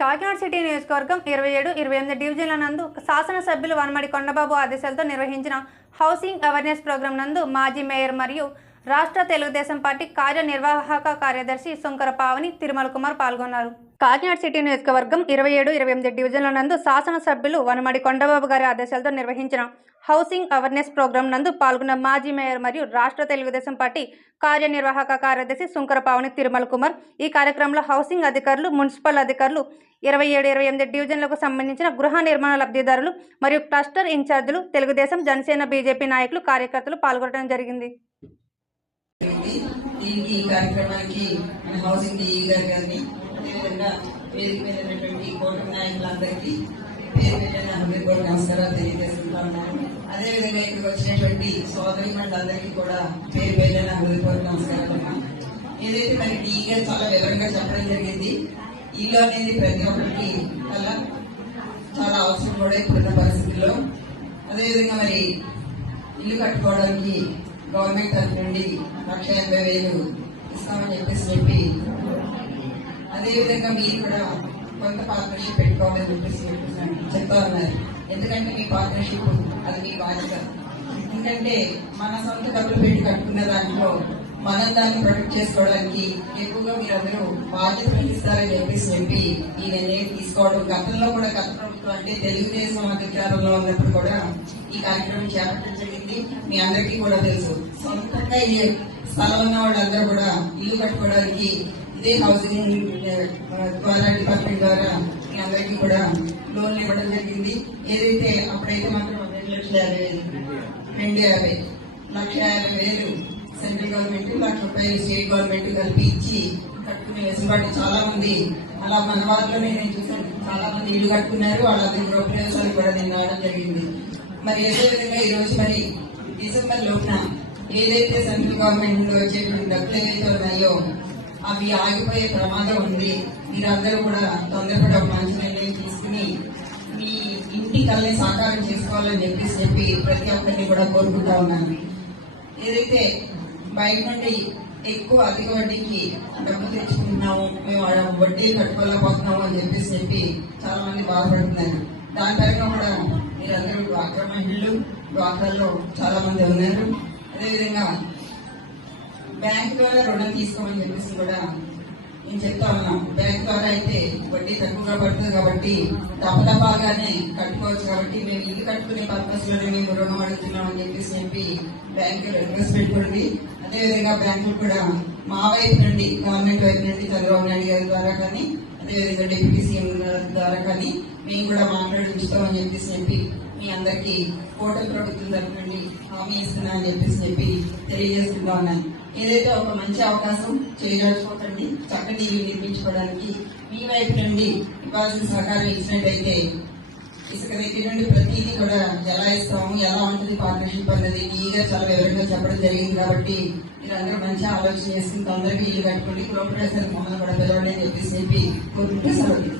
Kakinada city నియోజకవర్గం ఇరవై ఏడు ఇరవై ఎనిమిది డివిజన్ల నందు శాసనసభ్యులు వనమడి కొండబాబు ఆదేశాలతో నిర్వహించిన హౌసింగ్ అవేర్నెస్ ప్రోగ్రాం నందు మాజీ మేయర్ మరియు రాష్ట్ర తెలుగుదేశం పార్టీ కార్యనిర్వాహక కార్యదర్శి శంకర పావని తిరుమల కుమార్ పాల్గొన్నారు. కాకినాడ సిటీ నియోజకవర్గం ఇరవై ఏడు ఇరవై ఎనిమిది డివిజన్ల నందు శాసనసభ్యులు వనమడి కొండబాబు గారి ఆదేశాలతో నిర్వహించిన హౌసింగ్ అవేర్నెస్ ప్రోగ్రాం నందు పాల్గొన్న మాజీ మేయర్ మరియు రాష్ట్ర తెలుగుదేశం పార్టీ కార్యనిర్వాహక కార్యదర్శి శంకర పావని తిరుమల కుమార్ ఈ కార్యక్రమంలో హౌసింగ్ అధికారులు మున్సిపల్ అధికారులు ఇరవై ఏడు ఇరవై ఎనిమిది డివిజన్లకు సంబంధించిన గృహ నిర్మాణ లబ్ధిదారులు మరియు క్లస్టర్ ఇన్ఛార్జీలు తెలుగుదేశం జనసేన బీజేపీ నాయకులు కార్యకర్తలు పాల్గొనడం జరిగింది. ఈ కార్యక్రమానికి మన హౌసింగ్ డిఈ గారు గారిని అదేవిధంగా వేదిక మీద ఉన్నటువంటి కూటమి నాయకులందరికీ పేరు పెట్టిన అందరికీ కూడా నమస్కారాలు తెలియజేసుకుంటా ఉన్నాను. అదేవిధంగా ఇక్కడికి వచ్చినటువంటి సోదరి మండలందరికీ కూడా పేరు పెట్టిన హృదయపూర్వక నమస్కారాలు ఏదైతే మరి డిఈ గారు చాలా వివరంగా చెప్పడం జరిగింది ఇల్లు అనేది ప్రతి ఒక్కరికి వల్ల చాలా అవసరం కూడా ఇప్పుడున్న పరిస్థితుల్లో. అదేవిధంగా మరి ఇల్లు కట్టుకోవడానికి గవర్నమెంట్ తరఫు నుండి లక్ష ఎనభై వేలు ఇస్తామని చెప్పేసి చెప్పి అదేవిధంగా మీరు కూడా కొంత పార్ట్నర్షిప్ పెట్టుకోవాలని చెప్పేసి చెప్తా ఉన్నారు. ఎందుకంటే మీ పార్ట్నర్షిప్ అది మీ బాధ్యత. ఎందుకంటే మన సొంత డబ్బులు పెట్టి కట్టుకున్న దాంట్లో మనం దాన్ని ప్రొటెక్ట్ చేసుకోవడానికి ఎక్కువగా మీరందరూ బాధ్యత వహిస్తారని చెప్పేసి చెప్పి ఈ నిర్ణయం తీసుకోవడం గతంలో కూడా గత ప్రభుత్వం అంటే తెలుగుదేశం అధికారంలో ఉన్నప్పుడు కూడా ఈ కార్యక్రమం చేపట్టడం జరిగింది మీ అందరికీ కూడా తెలుసు. సొంతంగా ఈ స్థలం ఉన్న వాళ్ళందరూ కూడా ఇల్లు కట్టుకోవడానికి ఇదే హౌసింగ్ ద్వారా డిపార్ట్మెంట్ ద్వారా మీ అందరికీ కూడా లోన్లు ఇవ్వడం జరిగింది. ఏదైతే అప్పుడైతే మాత్రం రెండు లక్షల యాభై వేలు రెండు యాభై లక్ష యాభై వేలు సెంట్రల్ గవర్నమెంట్ లక్ష రూపాయలు స్టేట్ గవర్నమెంట్ కలిపి ఇచ్చి కట్టుకునే వెసులుబాటు చాలా ఉంది. అలా మన వాళ్ళలోనే నేను చూసాను చాలా మంది ఇల్లు కట్టుకున్నారు. వాళ్ళ గృహప్రవేశాలు కూడా నేను రావడం జరిగింది. మరి ఏదో విధంగా ఈ రోజు మరి డిసెంబర్ లోపున ఏదైతే సెంట్రల్ గవర్నమెంట్ నుండి వచ్చేటువంటి డబ్బులు ఏవైతే ఉన్నాయో అవి ఆగిపోయే ప్రమాదం ఉంది. మీరందరూ కూడా తొందరపడి ఒక మంచి నిర్ణయం తీసుకుని మీ ఇంటి కళ్ళని సాకారం చేసుకోవాలని చెప్పేసి చెప్పి ప్రతి ఒక్కరిని కూడా కోరుకుంటా ఉన్నాను. ఏదైతే బయట నుండి ఎక్కువ అధిక వడ్డీకి డబ్బు తెచ్చుకుంటున్నాము మేము ఆ వడ్డీ కట్టుకోలేకపోతున్నాము అని చెప్పేసి చెప్పి చాలా మంది బాధపడుతున్నారు. దాని పరంగా కూడా మీరందరూ డ్వాక్రా మహిళలు డ్వాక్రాల్లో చాలా మంది ఉన్నారు. అదేవిధంగా బ్యాంక్ ద్వారా రుణం తీసుకోమని చెప్పేసి కూడా నేను చెప్తా ఉన్నాం. బ్యాంక్ ద్వారా అయితే వడ్డీ తక్కువగా పడుతుంది కాబట్టి దపదపాగానే కట్టుకోవచ్చు కాబట్టి మేము ఇల్లు కట్టుకునే పర్పస్లోనే మేము రుణం అడుగుతున్నాం అని చెప్పేసి చెప్పి బ్యాంకు రిక్వెస్ట్ పెట్టుకోండి అదేవిధంగా బ్యాంకులు కూడా మా వైపు నుండి గవర్నమెంట్ వైపు నుండి చంద్రబాబు నాయుడు గారి ద్వారా కానీ అదేవిధంగా డిప్యూటీ సీఎం ద్వారా కానీ మేము కూడా మాట్లాడి ఉంచుతామని చెప్పేసి చెప్పి మీ అందరికీ హోటల్ ప్రభుత్వం తరఫు నుండి హామీ ఇస్తున్నా అని చెప్పేసి చెప్పి తెలియజేస్తున్నా ఉన్నాను ఏదైతే ఒక మంచి అవకాశం చేయదలుచుకోకండి చక్కటి ఇల్లు నిర్మించుకోవడానికి మీ వైపు నుండి ఇవ్వాల్సిన సహకారం ఇచ్చినట్టయితే ఇసుక దగ్గర నుండి ప్రతిదీ కూడా ఎలా ఇస్తాము ఎలా ఉంటుంది పార్ట్నర్షిప్ అన్నది ఈగా చాలా వివరంగా చెప్పడం జరిగింది కాబట్టి మీరందరూ మంచి ఆలోచన చేసుకుని తొందరగా ఇల్లు కట్టుకోండి. గృహప్రవేశానికి మమ్మల్ని కూడా పిలవండి అని చెప్పేసి చెప్పి కోరుకుంటే సెలవు